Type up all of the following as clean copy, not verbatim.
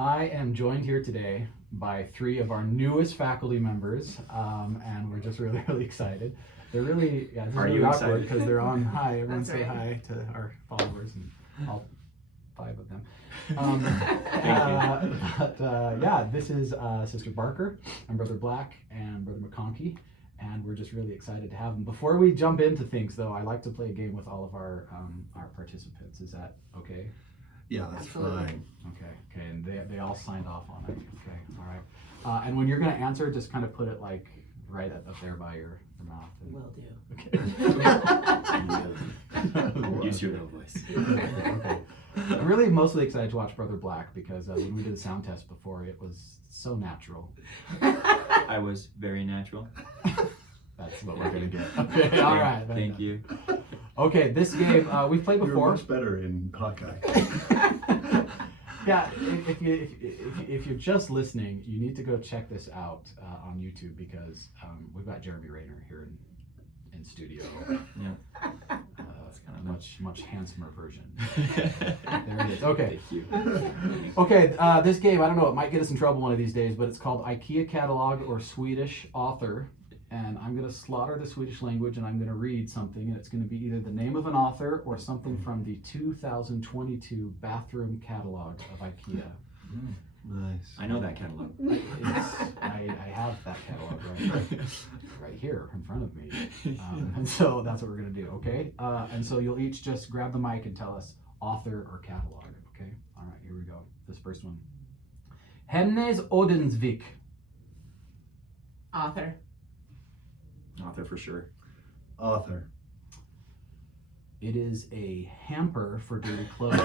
I am joined here today by three of our newest faculty members, and we're just really, really excited. They're really, this is really awkward because they're on hi. Everyone say hi to our followers and all 5 of them. This is Sister Barker and Brother Black and Brother McConkey, and we're just really excited to have them. Before we jump into things, though, I like to play a game with all of our participants. Is that okay? Yeah, that's fine. Okay, and they all signed off on it. Okay, all right. And when you're going to answer, just kind of put it like right up there by your mouth. Will do. Okay. Use your real voice. Okay. I'm really mostly excited to watch Brother Black because when we did the sound test before, it was so natural. I was very natural. That's what we're going to get. Okay, all right. Thank you. Okay, this game we've played before. You're much better in Hawkeye. Yeah, if you're just listening, you need to go check this out on YouTube because we've got Jeremy Rayner here in studio. Yeah, it's kind of much handsomer version. There it is. Okay. Thank you. Okay, this game, I don't know, it might get us in trouble one of these days, but it's called IKEA Catalog or Swedish Author. And I'm going to slaughter the Swedish language and I'm going to read something, and it's going to be either the name of an author or something from the 2022 bathroom catalog of IKEA. Nice. I know that catalog. I have that catalog right here in front of me. And so that's what we're going to do, okay? And so you'll each just grab the mic and tell us author or catalog, okay? All right, here we go. This first one. Hennes Odensvik. Author. Author for sure. Author. It is a hamper for dirty clothes.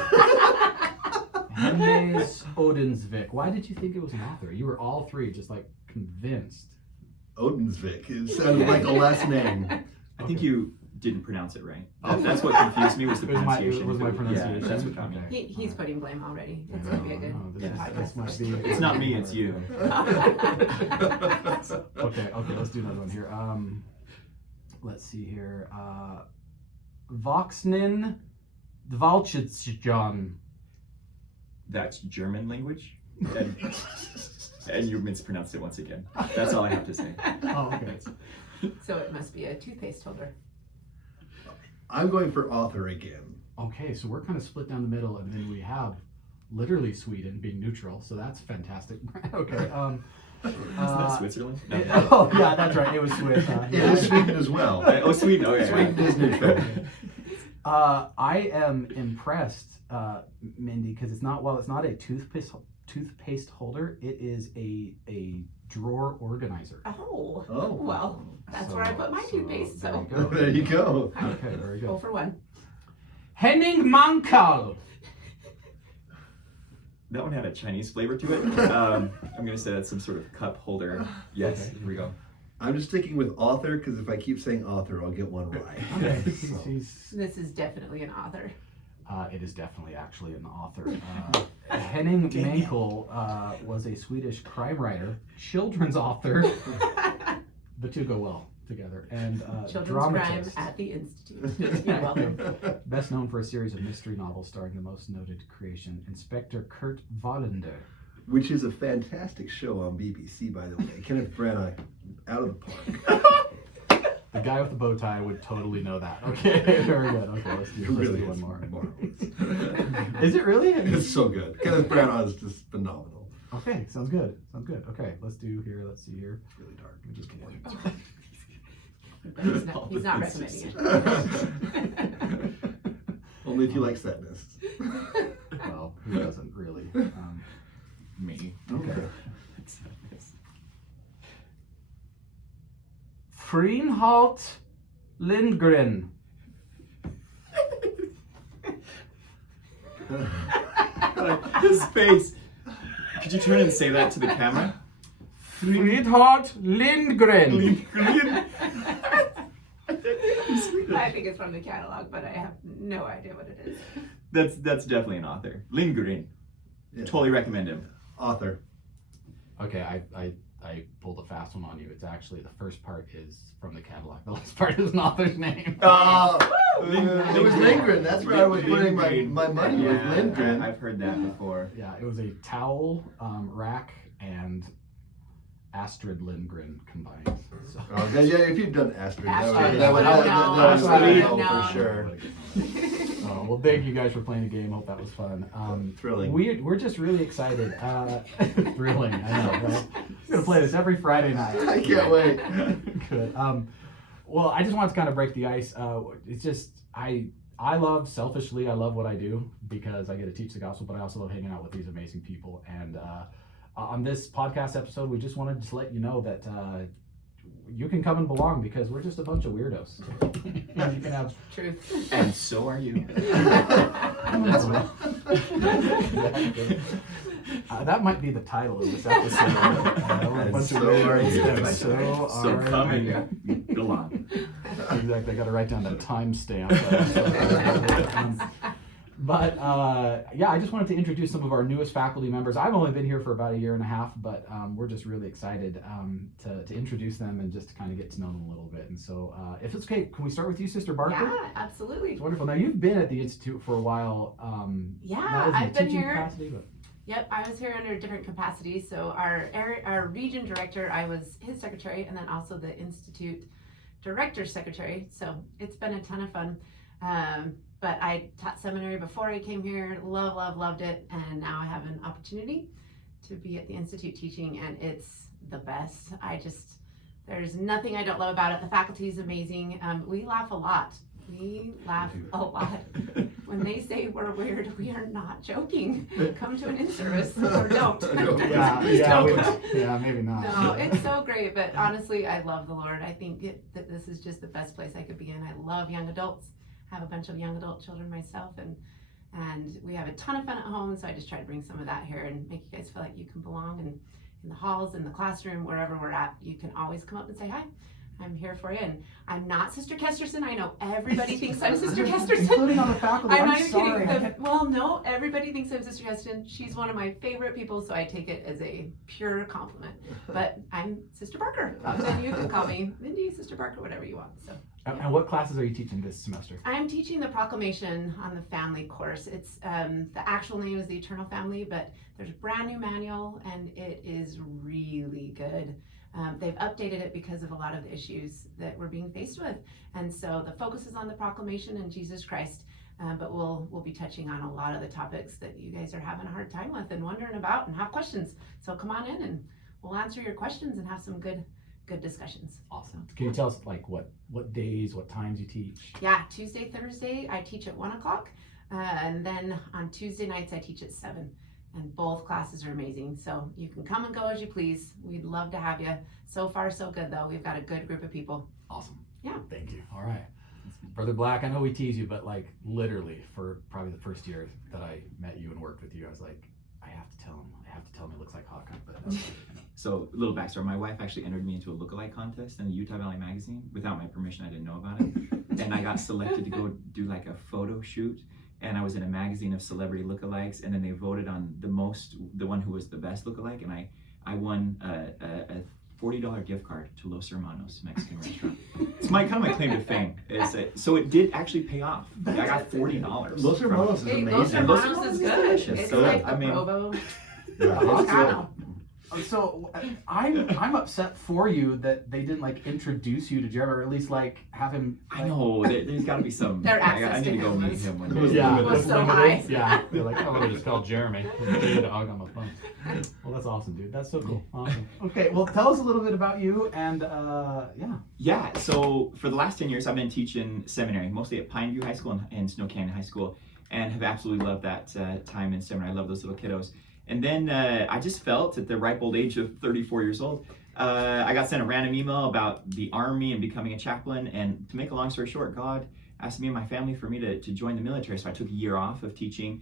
Hennes Odensvik. Why did you think it was an author? You were all three just like convinced. Odensvik. It sounded like a last name. I think you didn't pronounce it right. That's what confused me was the pronunciation. It was my pronunciation. Yeah, that's what got me. He's putting blame already. It's going to be a good This might be, It's not me, it's you. Okay, let's do another one here. Let's see here. Voxnin Dvalchitsjan. That's German language, and you mispronounced it once again. That's all I have to say. Oh, okay. So it must be a toothpaste holder. I'm going for author again. Okay, so we're kind of split down the middle, and then we have literally Sweden being neutral, so that's fantastic. Okay. Isn't that Switzerland? No. Oh, yeah, that's right. It was Swiss. It is Sweden as well. Oh, Sweden. Okay. Sweden is neutral. I am impressed, Mindy, because it's not a toothpaste holder. It is a drawer organizer. Oh. Oh. Well, that's where I put my toothpaste. So There you go. Okay, very good. 0 for 1. Henning Mankal. That one had a Chinese flavor to it. I'm going to say that's some sort of cup holder. Yes, Okay. here we go. I'm just sticking with author because if I keep saying author, I'll get one right. Okay, So, This is definitely an author. it is definitely actually an author. Henning Mankell was a Swedish crime writer, children's author. The two go well together, and Children's dramatist. crime at the Institute. You're welcome. Best known for a series of mystery novels starring the most noted creation, Inspector Kurt Wallander. Which is a fantastic show on BBC, by the way. Kenneth Branagh, out of the park. The guy with the bow tie would totally know that. Okay, very good. Okay, let's do one more. Is it really? It's so good. Kenneth Branagh is just phenomenal. Okay, sounds good. Okay, let's see here. It's really dark. Let me just get He's not recommending it. Only if you like sadness. Well, who doesn't really? Me. Okay. Freenholt Lindgren. His face. Could you turn and say that to the camera? Freenholt Lindgren. I think it's from the catalog, but I have no idea what it is. That's definitely an author. Lindgren. Yeah. Totally recommend him. Author. Okay, I I pulled a fast one on you. It's actually the first part is from the catalog. The last part is an author's name. Oh, it was Lindgren. That's where I was putting my money with Lindgren. I've heard that before. Yeah, it was a towel, rack, and Astrid Lindgren combined. So. Oh, yeah, if you'd done Astrid, Astrid, that would no. for sure. Well, thank you guys for playing the game. Hope that was fun. Thrilling. We're just really excited. Thrilling, I know, right? We're gonna play this every Friday night. I can't wait. Good. Well, I just wanted to kind of break the ice. It's just I love, selfishly, I love what I do because I get to teach the gospel, but I also love hanging out with these amazing people. And on this podcast episode, we just wanted to let you know that you can come and belong because we're just a bunch of weirdos. And you can have Truth. And so are you. That might be the title of this episode. We're a bunch of weirdos. So come and go on. Exactly. I got to write down that timestamp. But yeah, I just wanted to introduce some of our newest faculty members. I've only been here for about a year and a half, but we're just really excited to introduce them and just to kind of get to know them a little bit. And so if it's okay, can we start with you, Sister Barker? Yeah, absolutely. It's wonderful. Now, you've been at the Institute for a while. Yeah, not as in a I've been teaching here. capacity, but... Yep, I was here under different capacities. So our region director, I was his secretary, and then also the Institute director's secretary. So it's been a ton of fun. But I taught seminary before I came here, loved it, and now I have an opportunity to be at the Institute teaching, and it's the best. There's nothing I don't love about it. The faculty is amazing. We laugh a lot. When they say we're weird, we are not joking. Come to an in-service or don't. Yeah, maybe not. No, it's so great, but honestly, I love the Lord. I think that this is just the best place I could be in. I love young adults. I have a bunch of young adult children myself, and we have a ton of fun at home, so I just try to bring some of that here and make you guys feel like you can belong, and in the halls, in the classroom, wherever we're at, you can always come up and say hi. I'm here for you, and I'm not Sister Kesterson. I know everybody thinks I'm Sister Kesterson. Including on the faculty. I'm I'm not even sorry. kidding. Well, no, everybody thinks I'm Sister Kesterson. She's one of my favorite people, so I take it as a pure compliment. But I'm Sister Barker. Then you can call me Mindy, Sister Barker, whatever you want. So. And what classes are you teaching this semester? I'm teaching the proclamation on the family course. It's the actual name is the Eternal Family, but there's a brand new manual, and it is really good. They've updated it because of a lot of the issues that we're being faced with. And so the focus is on the proclamation and Jesus Christ, but we'll be touching on a lot of the topics that you guys are having a hard time with and wondering about and have questions. So come on in and we'll answer your questions and have some good discussions. Awesome. Can you tell us like what days, what times you teach? Yeah, Tuesday, Thursday, I teach at 1:00. And then on Tuesday nights, I teach at 7. And both classes are amazing. So you can come and go as you please. We'd love to have you. So far, so good, though. We've got a good group of people. Awesome. Yeah. Thank you. All right. Brother Black, I know we tease you, but like literally for probably the first year that I met you and worked with you, I was like, I have to tell him he looks like Hawkeye. But So, a little backstory. My wife actually entered me into a lookalike contest in the Utah Valley magazine. Without my permission, I didn't know about it. And I got selected to go do like a photo shoot. And I was in a magazine of celebrity lookalikes, and then they voted on the one who was the best lookalike, and I won a $40 gift card to Los Hermanos Mexican restaurant. It's my claim to fame. So it did actually pay off. I got $40. Los Hermanos is amazing. Los Hermanos is good. delicious. It's So, like the I mean- Provo. Yeah. so I'm upset for you that they didn't like introduce you to Jeremy, or at least like have him. I know, there's got to be some. Their I access need to to go him meet was- him one was- day. Yeah, was so high. Yeah, they're like, oh, let me just call Jeremy. Give the dog on my phone. Well, that's awesome, dude. That's so cool. Awesome. Okay, well, tell us a little bit about you, and yeah. Yeah, so for the last 10 years, I've been teaching seminary, mostly at Pineview High School and Snow Canyon High School, and have absolutely loved that time in seminary. I love those little kiddos. And then I just felt at the ripe old age of 34 years old, I got sent a random email about the Army and becoming a chaplain. And to make a long story short, God asked me and my family for me to join the military. So I took a year off of teaching,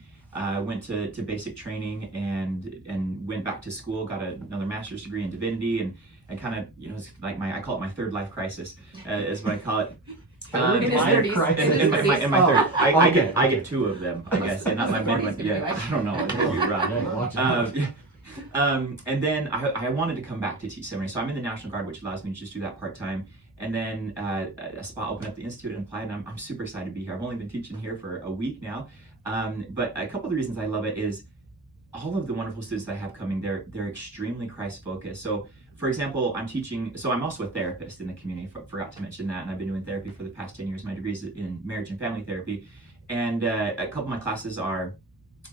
went to basic training and went back to school, got another master's degree in divinity, and kind of, it's like I call it my third life crisis, is what I call it. In his 30s. In my third, I get 2 of them, I Okay. guess, and not my midwife. Yeah, I don't know. It'll be rough. Yeah, watch it. And then I wanted to come back to teach seminary. So I'm in the National Guard, which allows me to just do that part-time. And then a spot opened up at the Institute and applied, and I'm super excited to be here. I've only been teaching here for a week now. But a couple of the reasons I love it is all of the wonderful students that I have coming, they're extremely Christ-focused. So for example, I'm teaching, so I'm also a therapist in the community, forgot to mention that, and I've been doing therapy for the past 10 years. My degree is in marriage and family therapy. And a couple of my classes are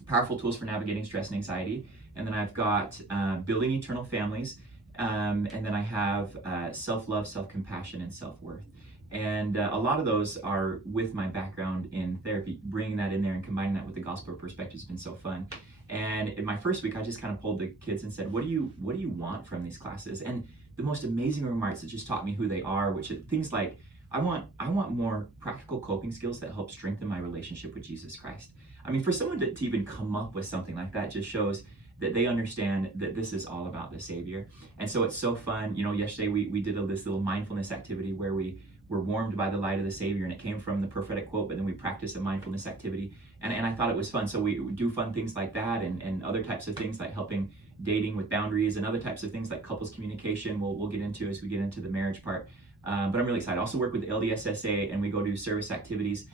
powerful tools for navigating stress and anxiety. And then I've got building eternal families. And then I have self-love, self-compassion, and self-worth. And a lot of those are with my background in therapy. Bringing that in there and combining that with the gospel perspective has been so fun. And in my first week, I just kind of pulled the kids and said, what do you want from these classes? And the most amazing remarks that just taught me who they are, which are things like, I want more practical coping skills that help strengthen my relationship with Jesus Christ. I mean, for someone to even come up with something like that just shows that they understand that this is all about the Savior. And so it's so fun. You know, yesterday we did this little mindfulness activity where we were warmed by the light of the Savior, and it came from the prophetic quote, but then we practiced a mindfulness activity. And I thought it was fun. So we do fun things like that, and other types of things like helping dating with boundaries, and other types of things like couples communication we'll get into as we get into the marriage part. But I'm really excited. I also work with LDSSA, and we go do service activities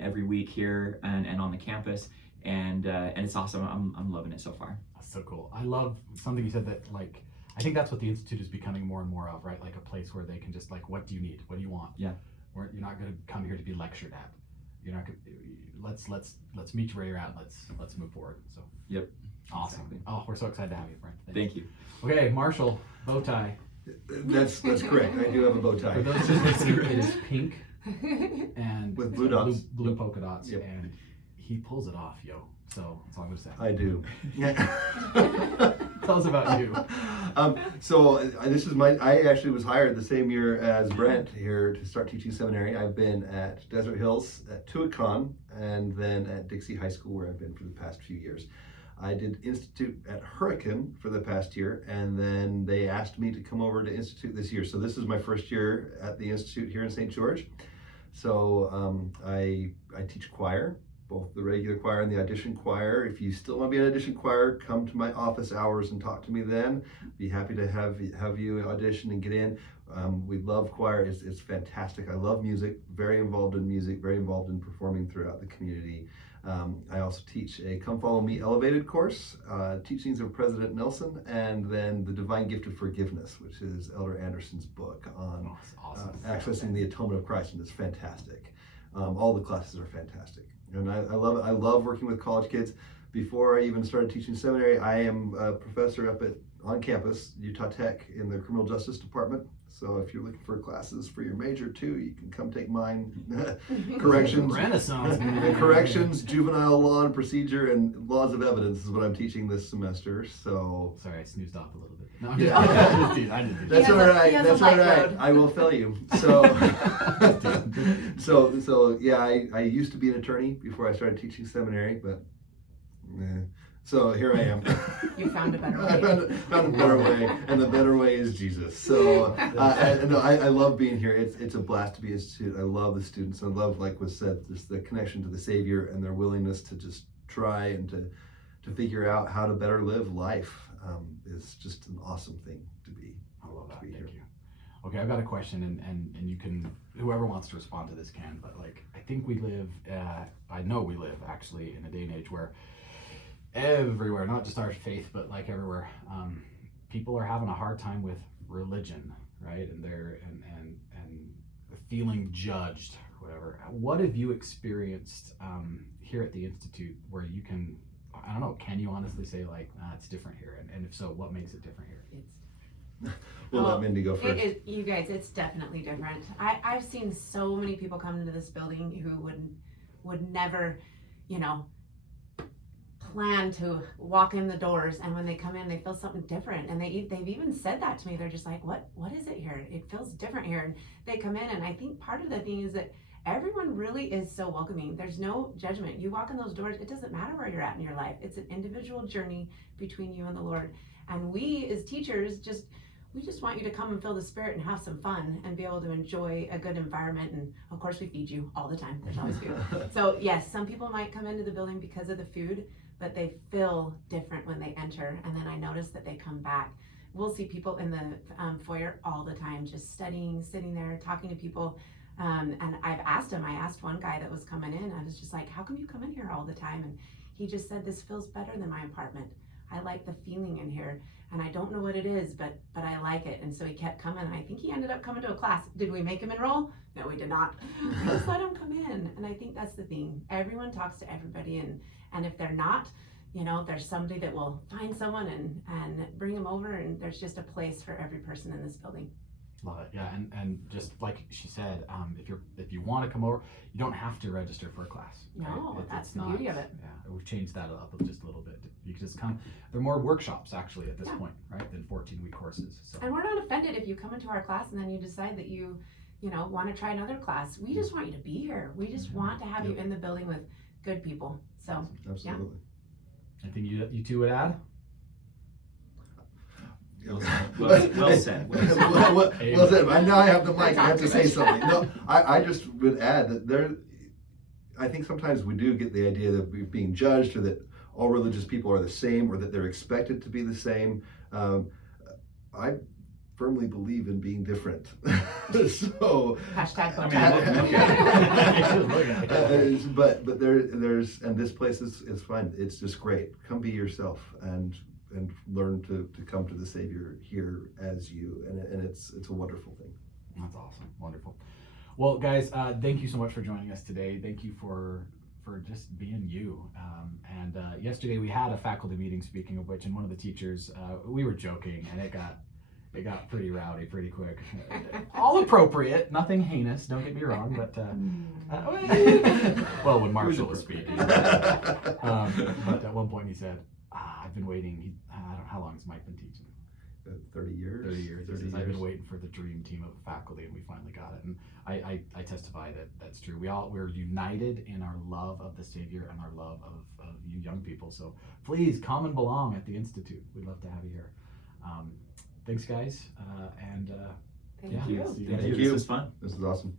every week here and on the campus. And it's awesome. I'm loving it so far. That's so cool. I love something you said that, like, I think that's what the Institute is becoming more and more of, right? Like a place where they can just, like, what do you need? What do you want? Yeah. You're not going to come here to be lectured at. You're not going let's meet you where you're at. Let's move forward. So. Yep. Awesome. Exactly. Oh, we're so excited to have you, friend. Thank you. Okay, Marshall, bow tie. That's correct. I do have a bow tie. For those who listen, it is pink and With blue dots. blue polka dots, Yep. and he pulls it off, yo. So that's all I'm gonna say. I do. Tell us about you. This is I actually was hired the same year as Brent here to start teaching seminary. I've been at Desert Hills, at Tuacahn, and then at Dixie High School, where I've been for the past few years. I did Institute at Hurricane for the past year, and then they asked me to come over to Institute this year. So this is my first year at the Institute here in St. George. So I teach choir, both the regular choir and the audition choir. If you still want to be an audition choir, come to my office hours and talk to me then. Be happy to have you audition and get in. We love choir. It's fantastic. I love music, very involved in music, very involved in performing throughout the community. I also teach a Come Follow Me Elevated course, Teachings of President Nelson, and then The Divine Gift of Forgiveness, which is Elder Anderson's book on Awesome. accessing the atonement of Christ, and it's fantastic. All the classes are fantastic. And I love it. I love working with college kids. Before I even started teaching seminary, I am a professor on campus, Utah Tech, in the criminal justice department. So if you're looking for classes for your major too, you can come take mine. Corrections, Renaissance. corrections, juvenile law and procedure, and laws of evidence is what I'm teaching this semester. So Sorry, I snoozed off a little bit. No, Yeah. I didn't do that's He all has a- right. he has a That's all light right. road. I will fail you. So yeah, I used to be an attorney before I started teaching seminary, but so here I am. You found a better I way. found a better way, and the better way is Jesus. So I love being here. It's a blast to be a student. I love the students. I love, like was said, just the connection to the Savior and their willingness to just try and to figure out how to better live life is just an awesome thing to be. I love that. to be Thank here. you. Okay, I've got a question, and you can, whoever wants to respond to this can, but like, I think I know we live actually in a day and age where everywhere, not just our faith, but like everywhere, people are having a hard time with religion, right? And they're and feeling judged, or whatever. What have you experienced here at the Institute where you can, I don't know, can you honestly say like, it's different here? And if so, what makes it different here? We'll let Mindy go first. You guys, it's definitely different. I've seen so many people come into this building who would never, plan to walk in the doors, and when they come in, they feel something different. And they've even said that to me. They're just like, what is it here? It feels different here. And they come in, and I think part of the thing is that everyone really is so welcoming. There's no judgment. You walk in those doors, it doesn't matter where you're at in your life. It's an individual journey between you and the Lord. And we as teachers we just want you to come and feel the Spirit and have some fun and be able to enjoy a good environment. And of course we feed you all the time. There's always food. So yes, some people might come into the building because of the food, but they feel different when they enter. And then I notice that they come back. We'll see people in the foyer all the time, just studying, sitting there, talking to people. And I've asked him, I asked one guy that was coming in, I was just like, how come you come in here all the time? And he just said, this feels better than my apartment. I like the feeling in here, and I don't know what it is, but I like it. And so he kept coming. I think he ended up coming to a class. Did we make him enroll? No, we did not. We just let him come in. And I think that's the thing. Everyone talks to everybody, and if they're not, you know, there's somebody that will find someone and bring them over, and there's just a place for every person in this building. Love it. Yeah, and just like she said, if you want to come over, you don't have to register for a class. Right? No, that's the beauty of it. Yeah, we've changed that up just a little bit. You can just come. They're more workshops actually at this point, right, than 14-week courses. So. And we're not offended if you come into our class and then you decide that you know, want to try another class. We just want you to be here. We just want to have you in the building with good people. So Absolutely. Anything you two would add? Well said. Well said. Now I have the mic. I have to say something. No, I just would add that I think sometimes we do get the idea that we're being judged, or that all religious people are the same, or that they're expected to be the same. I firmly believe in being different. So hashtag but there's and this place is fine. It's just great. Come be yourself and learn to come to the Savior here as you, and it's a wonderful thing. That's awesome. Wonderful. Well, guys, thank you so much for joining us today. Thank you for just being you. And yesterday we had a faculty meeting, speaking of which, and one of the teachers, we were joking, and it got pretty rowdy pretty quick. All appropriate, nothing heinous, don't get me wrong, but well, when Marshall was speaking. But at one point he said, I've been waiting, I don't know, how long has Mike been teaching? 30 years. 30 years. He says, I've been waiting for the dream team of faculty, and we finally got it. And I testify that that's true. We're united in our love of the Savior and our love of you young people. So please come and belong at the Institute. We'd love to have you here. Thanks, guys. Thank you. See you guys. Thank you. This was fun. This is awesome.